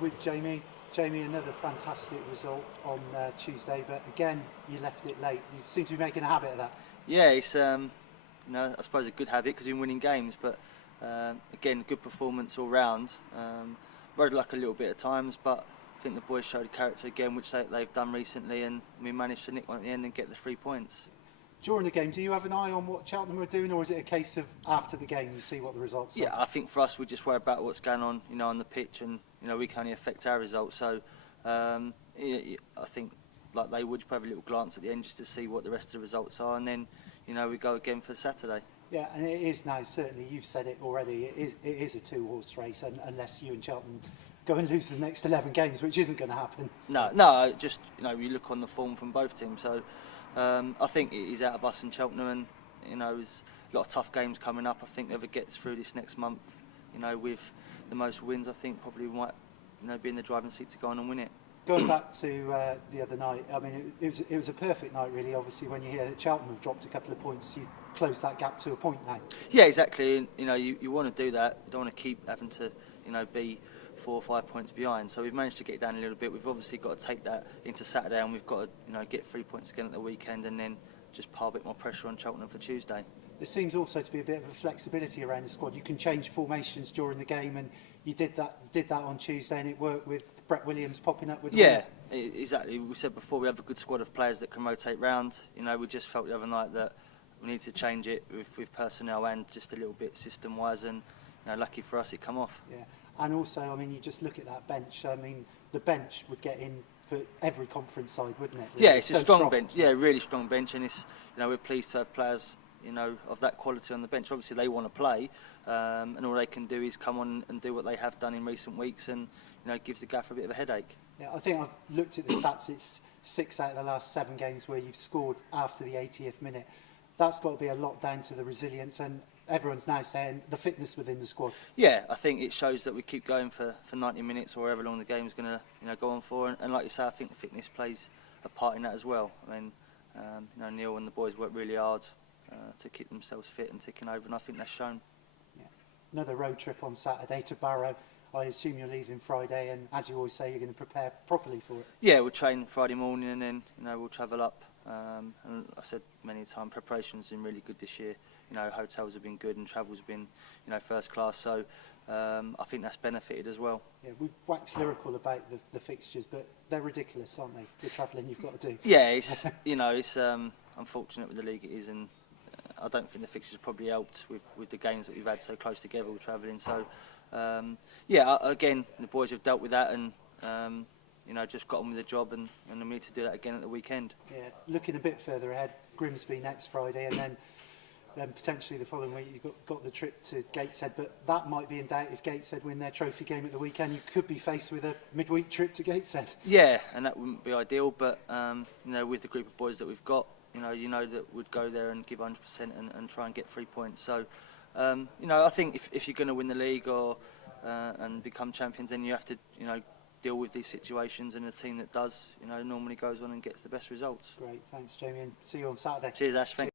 With Jamie, another fantastic result on Tuesday, but again, you left it late. You seem to be making a habit of that. Yeah, it's I suppose a good habit because you're winning games, but again, good performance all round. Rode luck a little bit at times, but I think the boys showed character again, which they've done recently, and we managed to nick one at the end and get the 3 points. During the game, do you have an eye on what Cheltenham are doing, or is it a case of after the game you see what the results are? Yeah, I think for us we just worry about what's going on, on the pitch, and we can only affect our results. So I think like they would have a little glance at the end just to see what the rest of the results are, and then we go again for Saturday. Yeah, and it is now, certainly, you've said it already, it is a two-horse race, and unless you and Cheltenham go and lose the next 11 games, which isn't going to happen. No, just you look on the form from both teams. So I think it is out of us and Cheltenham, and there's a lot of tough games coming up. I think whoever gets through this next month, with the most wins, I think probably might be in the driving seat to go on and win it. Going back to the other night, I mean, it was a perfect night, really. Obviously, when you hear that Cheltenham have dropped a couple of points, you've closed that gap to a point now. Yeah, exactly. And, you want to do that. You don't want to keep having to, be 4 or 5 points behind. So we've managed to get down a little bit. We've obviously got to take that into Saturday, and we've got to, get 3 points again at the weekend, and then just pile a bit more pressure on Cheltenham for Tuesday. There seems also to be a bit of a flexibility around the squad. You can change formations during the game, and you did that on Tuesday, and it worked with Brett Williams popping up with the winner. Exactly. We said before we have a good squad of players that can rotate round. We just felt the other night that we need to change it with personnel and just a little bit system-wise, and lucky for us, it come off. Yeah, and also, I mean, you just look at that bench. I mean, the bench would get in for every conference side, wouldn't it? Really? Yeah, it's a strong bench. Yeah, really strong bench, and it's we're pleased to have players of that quality on the bench. Obviously, they want to play, and all they can do is come on and do what they have done in recent weeks, and gives the gaffer a bit of a headache. Yeah, I think I've looked at the stats. It's 6 out of the last 7 games where you've scored after the 80th minute. That's got to be a lot down to the resilience, and everyone's now saying the fitness within the squad. Yeah, I think it shows that we keep going for 90 minutes or however long the game's going to go on for, and like you say, I think the fitness plays a part in that as well. I mean, Neil and the boys work really hard to keep themselves fit and ticking over, and I think that's shown. Yeah. Another road trip on Saturday to Barrow. I assume you're leaving Friday, and as you always say, you're going to prepare properly for it. Yeah, we'll train Friday morning, and then we'll travel up. And I said many times, preparation's been really good this year. Hotels have been good, and travel's been first class. So I think that's benefited as well. Yeah, we've waxed lyrical about the fixtures, but they're ridiculous, aren't they? The travelling you've got to do. Yeah, it's it's unfortunate with the league it is, and I don't think the fixtures probably helped with the games that we've had so close together with travelling. So yeah, again, the boys have dealt with that, and just got on with the job, and we need to do that again at the weekend. Yeah, looking a bit further ahead, Grimsby next Friday, and then potentially the following week you've got the trip to Gateshead, but that might be in doubt if Gateshead win their trophy game at the weekend. You could be faced with a midweek trip to Gateshead. Yeah, and that wouldn't be ideal, but with the group of boys that we've got, that would go there and give 100% and try and get 3 points. So I think if you're going to win the league or and become champions, then you have to deal with these situations, and a team that does normally goes on and gets the best results. Great, thanks Jamie, and see you on Saturday. Cheers Ash, thank you.